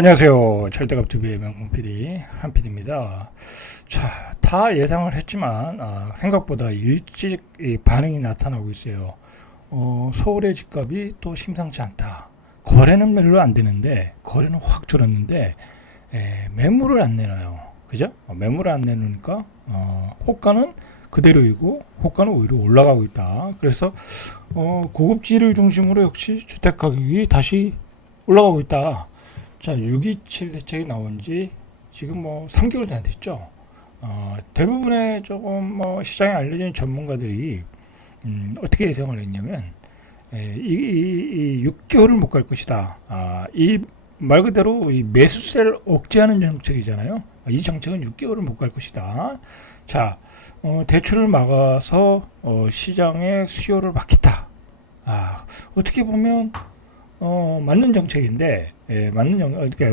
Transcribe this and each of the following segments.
안녕하세요. 절대값TV의 명품 PD 한PD입니다. 자, 다 예상을 했지만 생각보다 일찍 반응이 나타나고 있어요. 서울의 집값이 또 심상치 않다. 거래는 별로 안 되는데 거래는 확 줄었는데 매물을 안 내놔요. 그죠? 매물을 안 내놓으니까 호가는 그대로이고 호가는 오히려 올라가고 있다. 그래서 고급지를 중심으로 역시 주택 가격이 다시 올라가고 있다. 자, 627 대책이 나온 지 지금 뭐 3개월도 안 됐죠. 대부분의 조금 뭐 시장에 알려진 전문가들이 어떻게 예상을 했냐면 이 6개월을 못 갈 것이다. 이 말 그대로 이 매수세를 억제하는 정책이잖아요. 이 정책은 6개월을 못 갈 것이다. 자, 대출을 막아서 시장의 수요를 막겠다. 어떻게 보면 맞는 정책인데, 그러니까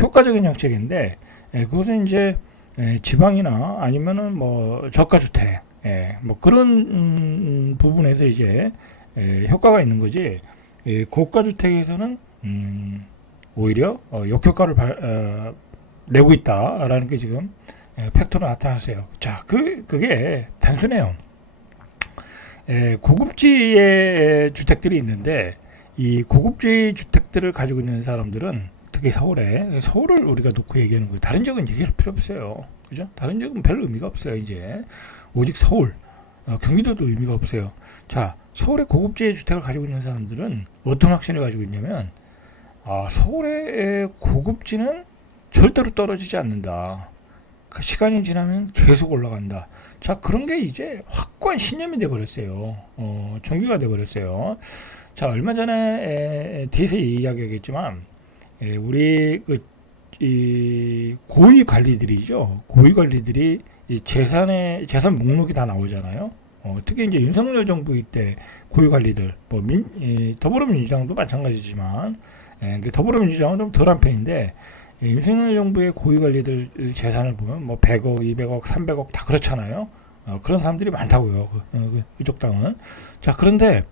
효과적인 정책인데, 그것은 이제 지방이나 아니면은 뭐 저가주택, 뭐 그런 부분에서 이제 효과가 있는 거지. 고가주택에서는 오히려 역효과를 내고 있다라는 게 지금 팩토로 나타났어요. 자, 그게 단순해요. 고급지의 주택들이 있는데 이 고급주의 주택들을 가지고 있는 사람들은 특히 서울을 우리가 놓고 얘기하는 거예요. 다른 지역은 얘기할 필요 없어요. 그죠? 다른 지역은 별 의미가 없어요. 이제 오직 서울, 경기도도 의미가 없어요. 자, 서울의 고급지의 주택을 가지고 있는 사람들은 어떤 확신을 가지고 있냐면 서울의 고급지는 절대로 떨어지지 않는다. 시간이 지나면 계속 올라간다. 자, 그런 게 이제 확고한 신념이 돼버렸어요. 정규가 돼버렸어요. 자, 얼마 전에 뒤에서 이야기하겠지만 우리 이 고위 관리들이죠. 고위 관리들이 이 재산 목록이 다 나오잖아요. 특히 이제 윤석열 정부 때 고위 관리들, 뭐 더불어민주당도 마찬가지지만, 근데 더불어민주당은 좀 덜한 편인데 윤석열 정부의 고위 관리들 재산을 보면 뭐 100억, 200억, 300억 다 그렇잖아요. 그런 사람들이 많다고요. 그쪽 당은. 자, 그런데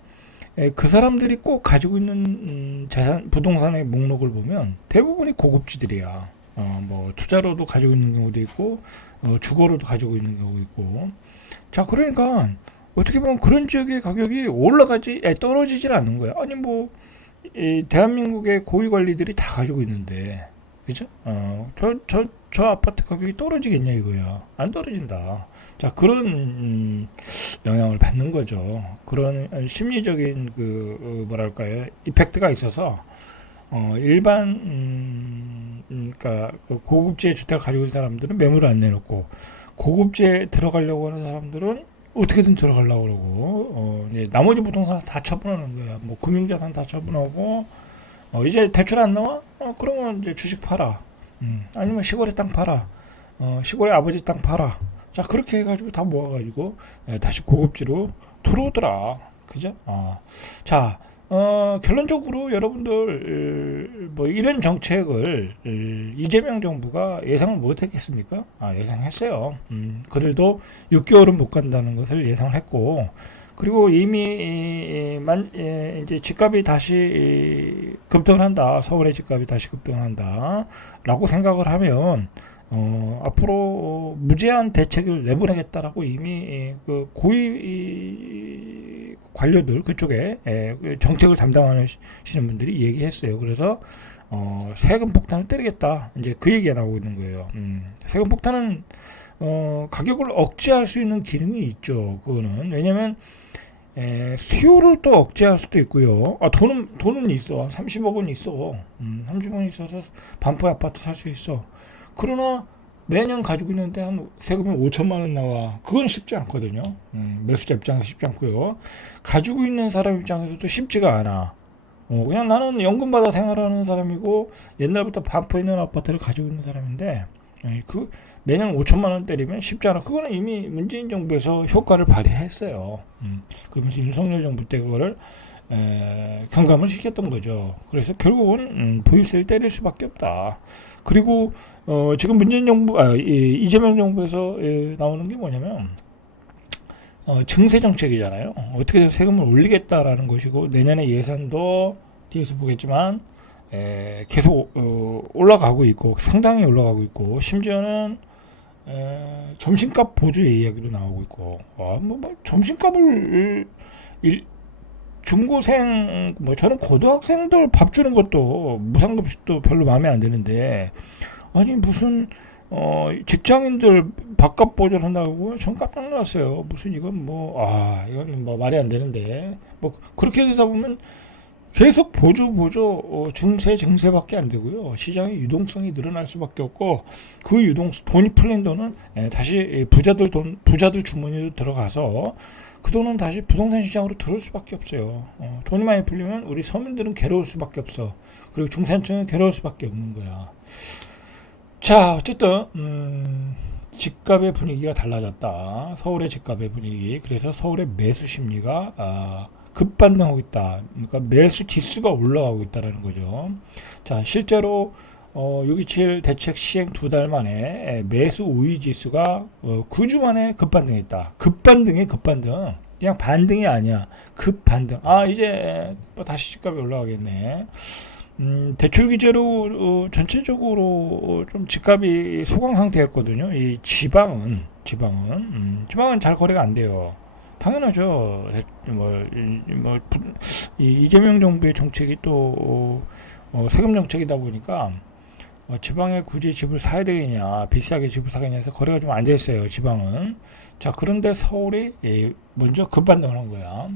그 사람들이 꼭 가지고 있는 재산, 부동산의 목록을 보면 대부분이 고급지들이야. 뭐 투자로도 가지고 있는 경우도 있고, 주거로도 가지고 있는 경우도 있고. 자, 그러니까 어떻게 보면 그런 지역의 가격이 떨어지질 않는 거야. 아니 뭐 대한민국의 고위 관리들이 다 가지고 있는데, 그죠? 저 아파트 가격이 떨어지겠냐 이거야. 안 떨어진다. 자, 그런 영향을 받는 거죠. 그런 심리적인 뭐랄까요, 이펙트가 있어서 일반 그러니까 그 고급지의 주택을 가지고 있는 사람들은 매물을 안 내놓고 고급지에 들어가려고 하는 사람들은 어떻게든 들어가려고 그러고 나머지 부동산 다 처분하는 거야. 뭐 금융자산 다 처분하고 이제 대출 안 나와? 그러면 이제 주식 팔아. 아니면 시골에 땅 팔아. 시골에 아버지 땅 팔아. 자, 그렇게 해가지고 다 모아가지고 다시 고급지로 들어오더라. 그죠? 자, 결론적으로 여러분들 뭐 이런 정책을 이재명 정부가 예상을 못했겠습니까? 예상했어요. 그들도 6개월은 못 간다는 것을 예상을 했고, 그리고 이미 이제 집값이 다시 급등을 한다. 서울의 집값이 다시 급등한다라고 생각을 하면 앞으로 무제한 대책을 내보내겠다라고 이미 그 고위 관료들 그쪽에 정책을 담당하시는 분들이 얘기했어요. 그래서 세금 폭탄을 때리겠다. 이제 그 얘기가 나오고 있는 거예요. 세금 폭탄은 가격을 억제할 수 있는 기능이 있죠. 그거는 왜냐면 수요를 또 억제할 수도 있고요. 돈은 있어. 30억은 있어. 30억은 있어서 반포 아파트 살 수 있어. 그러나 매년 가지고 있는데 한 세금이 5천만 원 나와. 그건 쉽지 않거든요. 매수자 입장에서 쉽지 않고요. 가지고 있는 사람 입장에서도 쉽지가 않아. 그냥 나는 연금 받아 생활하는 사람이고 옛날부터 반포에 있는 아파트를 가지고 있는 사람인데 그 매년 5천만 원 때리면 쉽지 않아. 그거는 이미 문재인 정부에서 효과를 발휘했어요. 그러면서 윤석열 정부 때 그거를 경감을 시켰던 거죠. 그래서 결국은 보유세를 때릴 수밖에 없다. 그리고 지금 문재인 정부, 이재명 정부에서 나오는 게 뭐냐면 증세 정책이잖아요. 어떻게든 세금을 올리겠다라는 것이고 내년에 예산도 뒤에서 보겠지만 계속 올라가고 있고 상당히 올라가고 있고 심지어는 점심값 보조 이야기도 나오고 있고 점심값을 중고생 저는 고등학생들 밥 주는 것도 무상급식도 별로 마음에 안 드는데 아니 무슨 직장인들 밥값 보조한다고 전 깜짝 놀랐어요. 무슨 이건 이건 말이 안 되는데 그렇게 되다 보면 계속 보조 증세밖에 안 되고요. 시장의 유동성이 늘어날 수밖에 없고 그 돈이 풀린 돈은 다시 부자들 주머니로 들어가서 그 돈은 다시 부동산 시장으로 들어올 수밖에 없어요. 돈이 많이 풀리면 우리 서민들은 괴로울 수밖에 없어. 그리고 중산층은 괴로울 수밖에 없는 거야. 자, 어쨌든 집값의 분위기가 달라졌다. 서울의 집값의 분위기. 그래서 서울의 매수 심리가 급반등하고 있다. 그러니까 매수 지수가 올라가고 있다는 거죠. 자, 실제로 627 대책 시행 2달 만에 매수 우위 지수가 9주 만에 급반등했다. 급반등. 그냥 반등이 아니야. 급반등. 이제 다시 집값이 올라가겠네. 대출 규제로 전체적으로 좀 집값이 소강 상태였거든요. 이 지방은 잘 거래가 안 돼요. 당연하죠. 이재명 정부의 정책이 또 세금 정책이다 보니까 지방에 굳이 집을 사야 되겠냐, 비싸게 집을 사겠냐 해서 거래가 좀 안 됐어요. 지방은. 자, 그런데 서울이 먼저 급반등을 한 거야.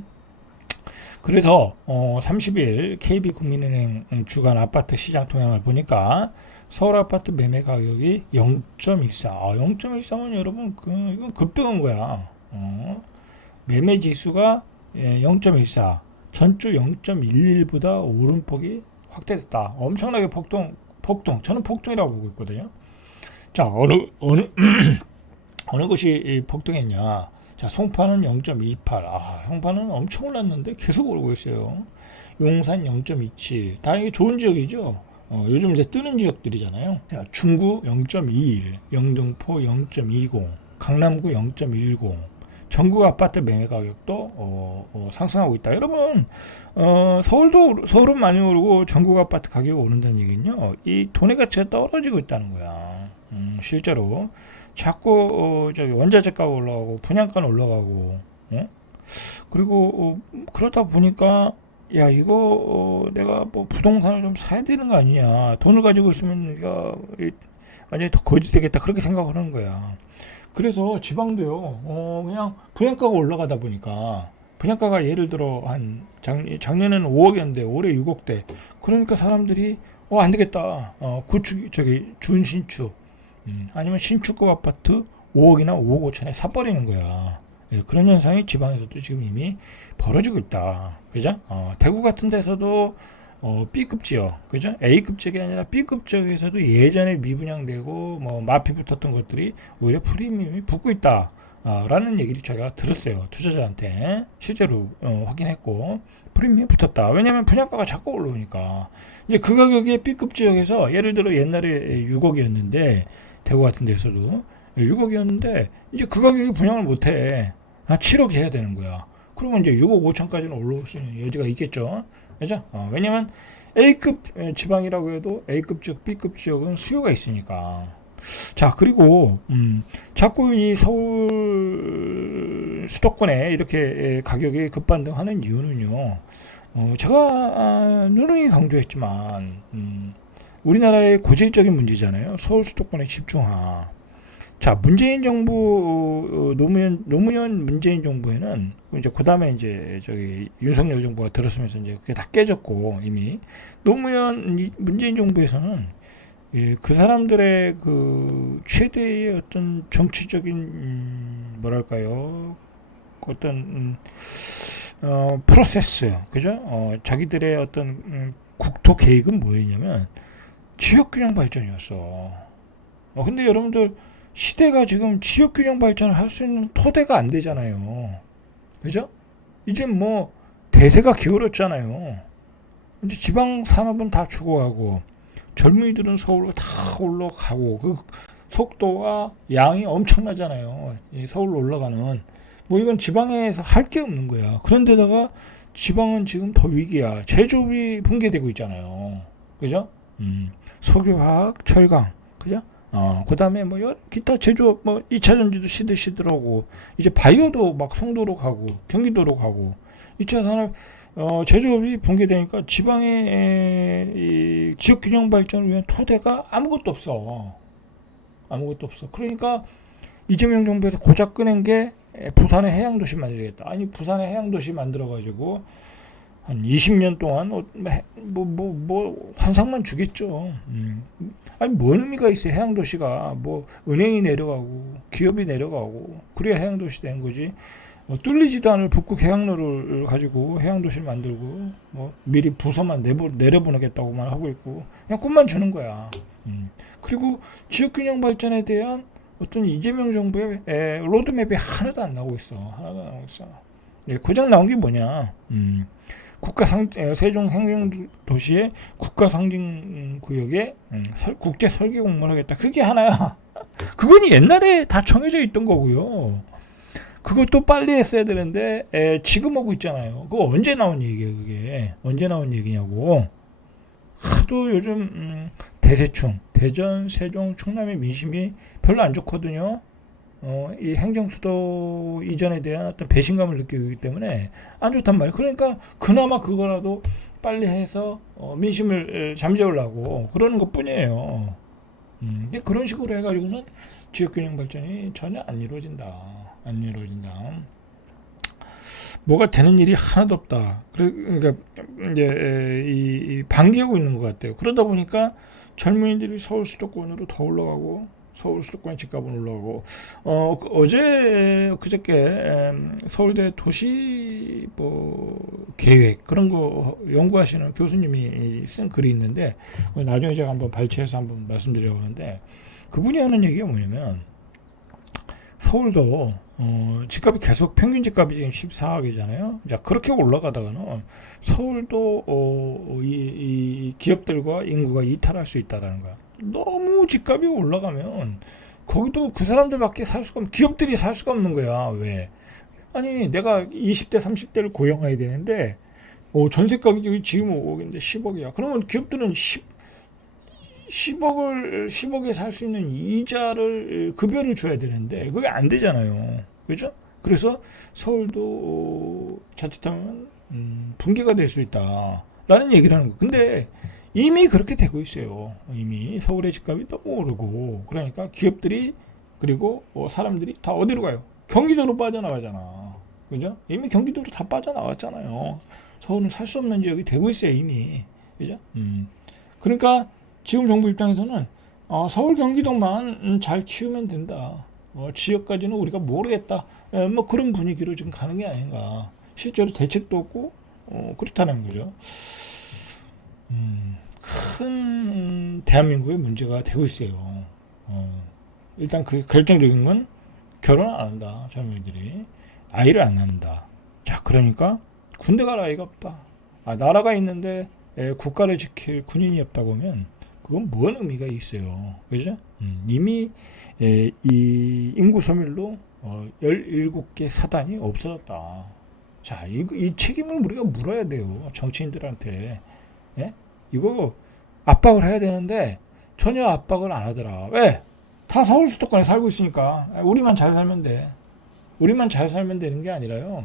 그래서 30일 KB국민은행 주간 아파트 시장 동향을 보니까 서울 아파트 매매 가격이 0.14. 0.14면 여러분 이건 급등한 거야. 매매 지수가 0.14. 전주 0.11보다 오름폭이 확대됐다. 엄청나게 폭등. 저는 폭등이라고 보고 있거든요. 자, 어느 것이 폭등했냐? 자, 송파는 0.28. 송파는 엄청 올랐는데 계속 오르고 있어요. 용산 0.27. 다 이게 좋은 지역이죠. 요즘 이제 뜨는 지역들이잖아요. 자, 중구 0.21, 영등포 0.20, 강남구 0.10. 전국 아파트 매매 가격도 상승하고 있다. 여러분, 서울은 많이 오르고 전국 아파트 가격이 오른다는 얘기는요. 이 돈의 가치가 떨어지고 있다는 거야. 실제로 자꾸 원자재가가 올라가고 분양가는 올라가고, 그리고 그러다 보니까 야 이거 내가 부동산을 좀 사야 되는 거 아니냐. 돈을 가지고 있으면 완전히 더 거지 되겠다 그렇게 생각을 하는 거야. 그래서 지방도요, 그냥 분양가가 올라가다 보니까, 분양가가 예를 들어 작년에는 5억이었는데, 올해 6억대. 그러니까 사람들이, 안 되겠다. 준신축, 아니면 신축급 아파트 5억이나 5억 5천에 사버리는 거야. 그런 현상이 지방에서도 지금 이미 벌어지고 있다. 그죠? 대구 같은 데서도 B급 지역, 그죠? A급 지역이 아니라 B급 지역에서도 예전에 미분양되고 마피 붙었던 것들이 오히려 프리미엄이 붙고 있다. 라는 얘기를 제가 들었어요. 투자자한테 실제로 확인했고 프리미엄이 붙었다. 왜냐하면 분양가가 자꾸 올라오니까 이제 그 가격에 B급 지역에서 예를 들어 옛날에 6억이었는데 대구 같은 데서도 6억이었는데 이제 그 가격에 분양을 못해. 7억 해야 되는 거야. 그러면 이제 6억 5천까지는 올라올 수 있는 여지가 있겠죠. 그죠? 왜냐면 A급 지방이라고 해도 A급 지역, B급 지역은 수요가 있으니까. 자, 그리고 자꾸 이 서울 수도권에 이렇게 가격이 급반등하는 이유는요. 제가 누누이 강조했지만 우리나라의 고질적인 문제잖아요. 서울 수도권의 집중화. 자, 문재인 정부 노무현 문재인 정부에는 이제 그다음에 이제 윤석열 정부가 들었으면서 이제 그게 다 깨졌고 이미 문재인 정부에서는 그 사람들의 그 최대의 어떤 정치적인 뭐랄까요? 어떤 프로세스, 그죠? 자기들의 어떤 국토 계획은 뭐였냐면 지역균형 발전이었어. 근데 여러분들 시대가 지금 지역균형 발전을 할 수 있는 토대가 안 되잖아요. 그죠? 이제 대세가 기울었잖아요. 이제 지방 산업은 다 죽어가고 젊은이들은 서울로 다 올라가고 그 속도와 양이 엄청나잖아요. 서울로 올라가는 이건 지방에서 할 게 없는 거야. 그런데다가 지방은 지금 더 위기야. 제조업이 붕괴되고 있잖아요. 그죠? 석유화학, 철강, 그죠? 그 다음에 뭐, 기타 제조업, 뭐, 2차 전지도 시들시들하고, 이제 바이오도 막 송도로 가고, 경기도로 가고, 2차 산업, 제조업이 붕괴되니까 지방의 이 지역균형 발전을 위한 토대가 아무것도 없어. 아무것도 없어. 그러니까 이재명 정부에서 고작 꺼낸 게 부산의 해양도시 만들겠다. 아니, 부산의 해양도시 만들어가지고, 한 20년 동안 환상만 주겠죠. 아니 뭔 의미가 있어요? 해양도시가 뭐 은행이 내려가고 기업이 내려가고 그래야 해양도시 되는 거지. 뚫리지도 않을 북극 해양로를 가지고 해양도시를 만들고 뭐 미리 부서만 내려보내겠다고만 하고 있고 그냥 꿈만 주는 거야. 그리고 지역균형 발전에 대한 어떤 이재명 정부의 로드맵이 하나도 안 나오고 있어. 하나도 안 나오고 있어. 고장 나온 게 뭐냐? 세종 행정도시의 국가상징구역에 국제 설계 공모를 하겠다. 그게 하나야. 그건 옛날에 다 정해져 있던 거고요. 그것도 빨리 했어야 되는데 지금 하고 있잖아요. 그거 언제 나온 얘기예요? 그게 언제 나온 얘기냐고. 하도 요즘 대세충, 대전, 세종, 충남의 민심이 별로 안 좋거든요. 이 행정수도 이전에 대한 어떤 배신감을 느끼기 때문에 안 좋단 말이에요. 그러니까 그나마 그거라도 빨리 해서 민심을 잠재우려고 그러는 것 뿐이에요. 근데 그런 식으로 해가지고는 지역균형 발전이 전혀 안 이루어진다. 안 이루어진다. 뭐가 되는 일이 하나도 없다. 그러니까 이제 이 방기하고 있는 것 같아요. 그러다 보니까 젊은이들이 서울 수도권으로 더 올라가고 서울 수도권 집값은 올라가고 그저께 서울대 도시 뭐 계획 그런 거 연구하시는 교수님이 쓴 글이 있는데 나중에 제가 한번 발췌해서 한번 말씀드리려고 하는데 그분이 하는 얘기가 뭐냐면 서울도 집값이 계속 평균 집값이 지금 14억이잖아요. 자 그렇게 올라가다가는 서울도 이 기업들과 인구가 이탈할 수 있다라는 거야. 너무 집값이 올라가면 거기도 그 사람들밖에 살 수가 없는 기업들이 살 수가 없는 거야. 왜? 아니 내가 20대 30대를 고용해야 되는데 전세 가격이 지금 5억인데 10억이야. 그러면 기업들은 10억에 살 수 있는 이자를 급여를 줘야 되는데 그게 안 되잖아요. 그죠? 그래서 서울도 자칫하면 붕괴가 될 수 있다라는 얘기를 하는 거예요. 근데 이미 그렇게 되고 있어요. 이미 서울의 집값이 너무 오르고 그러니까 기업들이 그리고 사람들이 다 어디로 가요? 경기도로 빠져나가잖아. 그죠? 이미 경기도로 다 빠져나갔잖아요. 서울은 살 수 없는 지역이 되고 있어요. 이미. 그죠? 그러니까 지금 정부 입장에서는 서울 경기도만 잘 키우면 된다. 지역까지는 우리가 모르겠다. 뭐 그런 분위기로 지금 가는 게 아닌가. 실제로 대책도 없고 그렇다는 거죠. 큰 대한민국의 문제가 되고 있어요. 일단 그 결정적인 건 결혼 안 한다. 젊은이들이 아이를 안 낳는다. 자 그러니까 군대 갈 아이가 없다. 나라가 있는데 국가를 지킬 군인이 없다고 하면 그건 뭔 의미가 있어요. 그죠? 이미 이 인구 소멸로 17개 사단이 없어졌다. 자, 이 책임을 우리가 물어야 돼요. 정치인들한테. 예? 이거 압박을 해야 되는데 전혀 압박을 안 하더라. 왜? 다 서울 수도권에 살고 있으니까 우리만 잘 살면 돼. 우리만 잘 살면 되는 게 아니라요.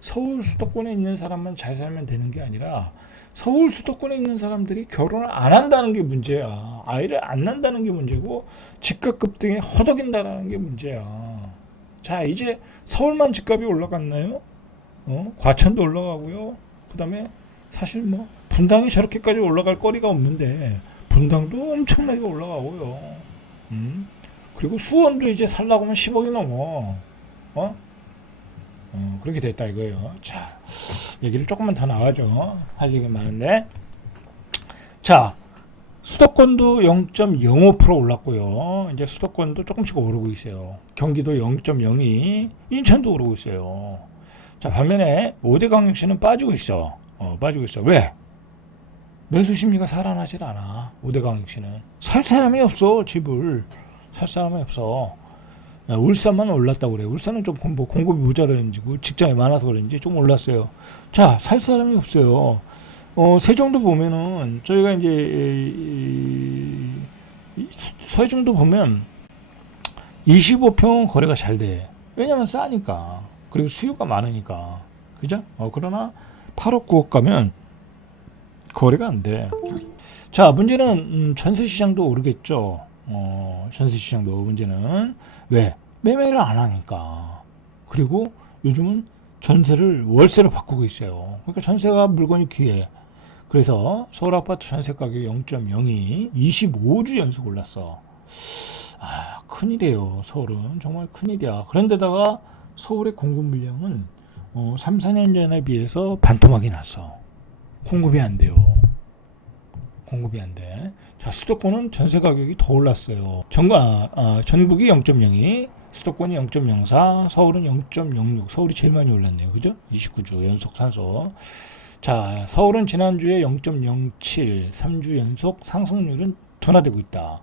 서울 수도권에 있는 사람만 잘 살면 되는 게 아니라 서울 수도권에 있는 사람들이 결혼을 안 한다는 게 문제야. 아이를 안 낳는다는 게 문제고 집값 급등에 허덕인다는 게 문제야. 자 이제 서울만 집값이 올라갔나요? 과천도 올라가고요. 그 다음에 사실 뭐 분당이 저렇게까지 올라갈 거리가 없는데 분당도 엄청나게 올라가고요. 그리고 수원도 이제 살라고 하면 10억이 넘어. 그렇게 됐다 이거예요. 자, 얘기를 조금만 더 나가죠. 할 얘기 많은데. 자, 수도권도 0.05% 올랐고요. 이제 수도권도 조금씩 오르고 있어요. 경기도 0.02, 인천도 오르고 있어요. 자, 반면에 5대 광역시는 빠지고 있어. 빠지고 있어. 왜? 매수 심리가 살아나질 않아. 5대 광역시는. 살 사람이 없어, 집을. 살 사람이 없어. 울산만 올랐다고 그래요. 울산은 좀 공급이 모자라는지 직장이 많아서 그런지 좀 올랐어요. 자, 살 사람이 없어요. 세종도 보면은 저희가 이제 세종도 보면 25평은 거래가 잘 돼. 왜냐면 싸니까. 그리고 수요가 많으니까. 그죠? 그러나 8억, 9억 가면 거래가 안 돼. 자, 문제는 전세 시장도 오르겠죠. 전세 시장도 문제는 왜? 매매를 안 하니까. 그리고 요즘은 전세를 월세로 바꾸고 있어요. 그러니까 전세가 물건이 귀해. 그래서 서울 아파트 전세 가격이 0.02, 25주 연속 올랐어. 큰일이에요. 서울은 정말 큰일이야. 그런데다가 서울의 공급 물량은 3, 4년 전에 비해서 반토막이 났어. 공급이 안 돼요. 공급이 안 돼. 자, 수도권은 전세 가격이 더 올랐어요. 전북이 0.02, 수도권이 0.04, 서울은 0.06. 서울이 제일 많이 올랐네요. 그죠? 29주 연속 상승. 자, 서울은 지난주에 0.07, 3주 연속 상승률은 둔화되고 있다.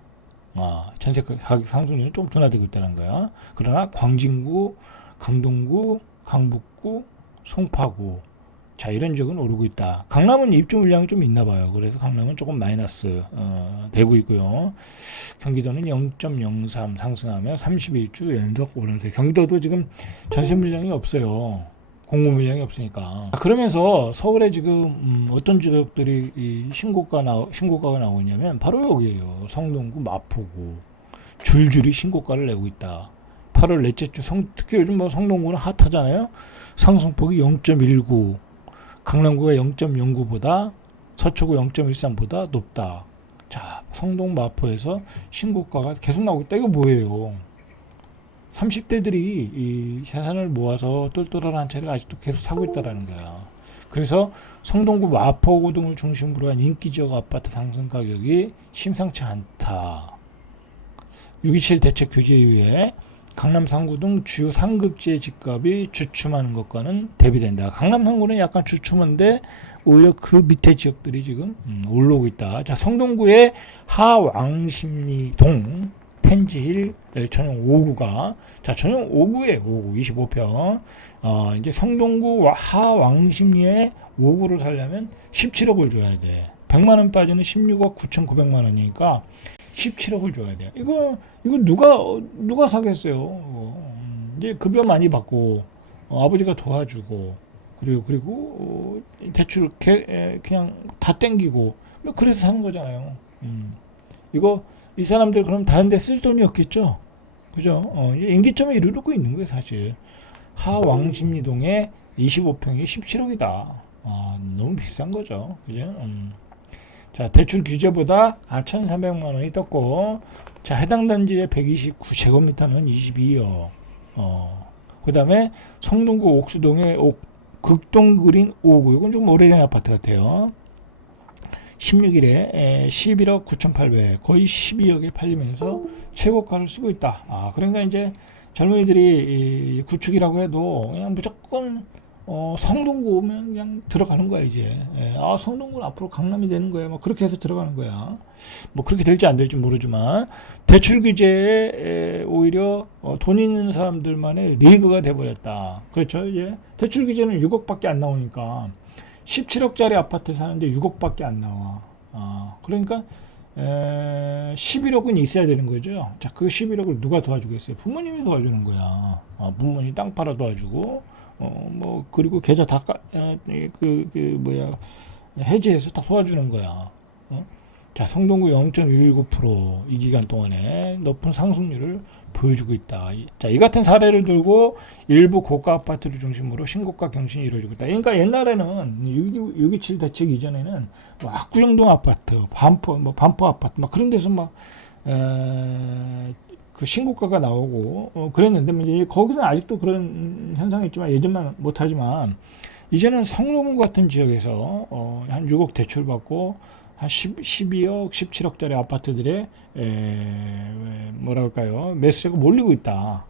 전세 가격 상승률은 좀 둔화되고 있다는 거야. 그러나 광진구, 강동구, 강북구, 송파구, 자, 이런 지역은 오르고 있다. 강남은 입주 물량이 좀 있나 봐요. 그래서 강남은 조금 마이너스 되고 있고요. 경기도는 0.03 상승하며 31주 연속 오르면서, 경기도도 지금 전세 물량이 없어요. 공급 물량이 없으니까. 그러면서 서울에 지금 어떤 지역들이 신고가가 나오고 있냐면 바로 여기에요. 성동구, 마포구 줄줄이 신고가를 내고 있다. 8월 넷째 주 특히 요즘 뭐 성동구는 핫하잖아요. 상승폭이 0.19, 강남구가 0.09보다, 서초구 0.13보다 높다. 자, 성동 마포에서 신고가가 계속 나오고 있다. 이거 뭐예요? 30대들이 이 재산을 모아서 똘똘한 한 채를 아직도 계속 사고 있다라는 거야. 그래서 성동구 마포구 등을 중심으로 한 인기 지역 아파트 상승 가격이 심상치 않다. 6.27 대책 규제 이후에 강남 상구 등 주요 상급지의 집값이 주춤하는 것과는 대비된다. 강남 상구는 약간 주춤한데 오히려 그 밑에 지역들이 지금 올라오고 있다. 자, 성동구의 하왕십리동 텐지힐 전용 5구가, 자, 전용 5구에 5구 25평. 이제 성동구 하왕십리에 5구를 살려면 17억을 줘야 돼. 100만 원 빠지는 16억 9,900만 원이니까 17억을 줘야 돼. 이거 누가 사겠어요? 이제 급여 많이 받고 아버지가 도와주고 그리고 대출 그냥 다 땡기고 뭐 그래서 사는 거잖아요. 이거 이 사람들 그럼 다른 데 쓸 돈이 없겠죠? 그죠? 임기점에 이르르고 있는 거예요, 사실. 하왕십리동에 25평이 17억이다. 너무 비싼 거죠. 그죠? 자, 대출 규제보다 1,300만 원이 떴고, 자, 해당 단지의 129제곱미터는 22억. 그 다음에 성동구 옥수동의 극동그린 5구. 이건 좀 오래된 아파트 같아요. 16일에 11억 9,800, 거의 12억에 팔리면서 최고가를 쓰고 있다. 그러니까 이제 젊은이들이 구축이라고 해도 그냥 무조건 성동구 오면 그냥 들어가는 거야 이제. 성동구는 앞으로 강남이 되는 거야. 뭐 그렇게 해서 들어가는 거야. 뭐 그렇게 될지 안 될지 모르지만 대출 규제에 오히려 돈 있는 사람들만의 리그가 돼버렸다. 그렇죠. 이제 대출 규제는 6억밖에 안 나오니까 17억짜리 아파트 사는데 6억밖에 안 나와. 그러니까 11억은 있어야 되는 거죠. 자, 그 11억을 누가 도와주겠어요? 부모님이 도와주는 거야. 부모님 땅 팔아 도와주고, 뭐 그리고 계좌 다 해지해서 다 도와주는 거야. 자, 성동구 0.119% 이 기간 동안에 높은 상승률을 보여주고 있다. 자, 이 같은 사례를 들고 일부 고가 아파트를 중심으로 신고가 경신이 이루어지고 있다. 그러니까 옛날에는 6.27 대책 이전에는 뭐 압구정동 아파트, 반포 아파트 막 그런 데서 막 그 신고가가 나오고 그랬는데 이제 거기는 아직도 그런 현상이 있지만 예전만 못하지만 이제는 성동구 같은 지역에서 한 6억 대출 받고 한 12억, 17억짜리 아파트들의 뭐랄까요, 매수세가 몰리고 있다.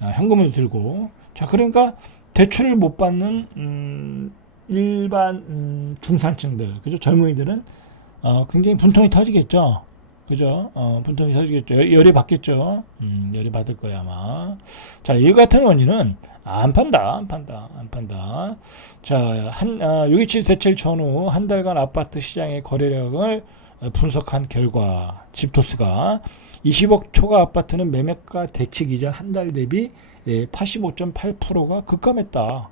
현금을 들고. 자, 그러니까 대출을 못 받는 일반 중산층들, 그죠? 젊은이들은 굉장히 분통이 터지겠죠. 그죠? 분통이 서지겠죠. 열이 받겠죠. 열이 받을 거야, 아마. 자, 이 같은 원인은 안 판다, 안 판다, 안 판다. 자, 627 대책 전후 한 달간 아파트 시장의 거래량을 분석한 결과, 집토스가 20억 초과 아파트는 매매가 대책 이전 한 달 대비 85.8%가 급감했다.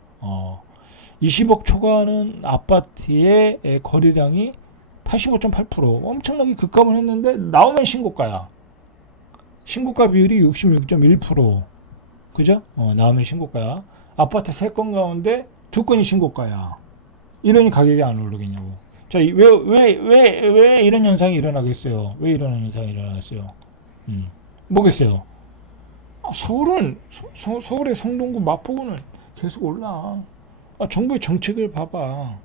20억 초과하는 아파트의 거래량이 85.8% 엄청나게 급감을 했는데 나오면 신고가야. 신고가 비율이 66.1%. 그죠? 나오면 신고가야. 아파트 3건 가운데 2건이 신고가야. 이러니 가격이 안 오르겠냐고. 자, 왜 이런 현상이 일어나겠어요? 왜 이런 현상이 일어나겠어요? 뭐겠어요? 서울의 성동구 마포구는 계속 올라. 정부의 정책을 봐봐.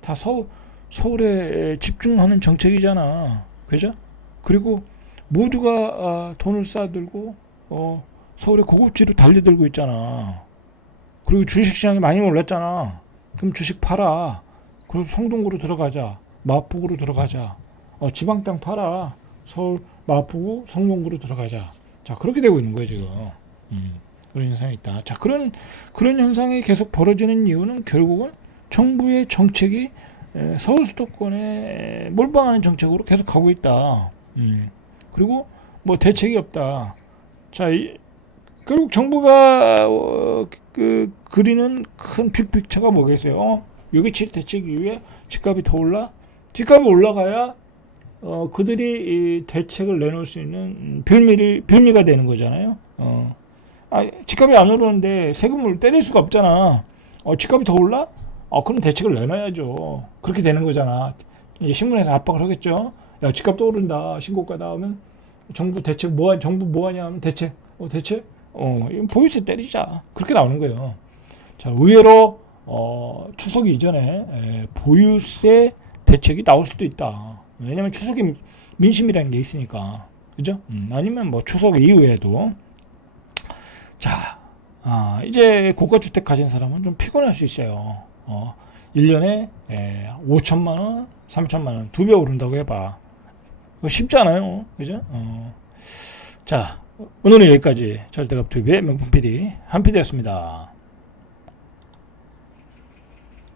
다 서울에 집중하는 정책이잖아. 그죠? 그리고 모두가 돈을 쌓아들고 서울의 고급지로 달려들고 있잖아. 그리고 주식시장이 많이 올랐잖아. 그럼 주식 팔아. 그리고 성동구로 들어가자. 마포구로 들어가자. 지방 땅 팔아. 서울 마포구 성동구로 들어가자. 자, 그렇게 되고 있는 거예요, 지금. 그런 현상이 있다. 자, 그런 현상이 계속 벌어지는 이유는 결국은 정부의 정책이 서울 수도권에 몰빵하는 정책으로 계속 가고 있다. 그리고 뭐 대책이 없다. 자, 결국 정부가 그리는 큰 빅픽처가 뭐겠어요? 6.27 대책 이후에 집값이 더 올라? 집값이 올라가야 그들이 이 대책을 내놓을 수 있는 빌미가 되는 거잖아요. 집값이 안 오르는데 세금을 때릴 수가 없잖아. 집값이 더 올라? 그럼 대책을 내놔야죠. 그렇게 되는 거잖아. 이제 신문에서 압박을 하겠죠. 야, 집값도 오른다. 신고가다 하면 정부 뭐하냐 하면 대책. 이건 보유세 때리자. 그렇게 나오는 거예요. 자, 의외로 추석 이전에 보유세 대책이 나올 수도 있다. 왜냐면 추석에 민심이라는 게 있으니까. 그죠? 아니면 뭐 추석 이후에도. 자, 이제 고가주택 가진 사람은 좀 피곤할 수 있어요. 1년에 5천만 원, 3천만 원, 2배 오른다고 해봐. 쉽지 않아요. 그죠? 자, 오늘은 여기까지. 절대값TV의 명품 PD 한PD였습니다.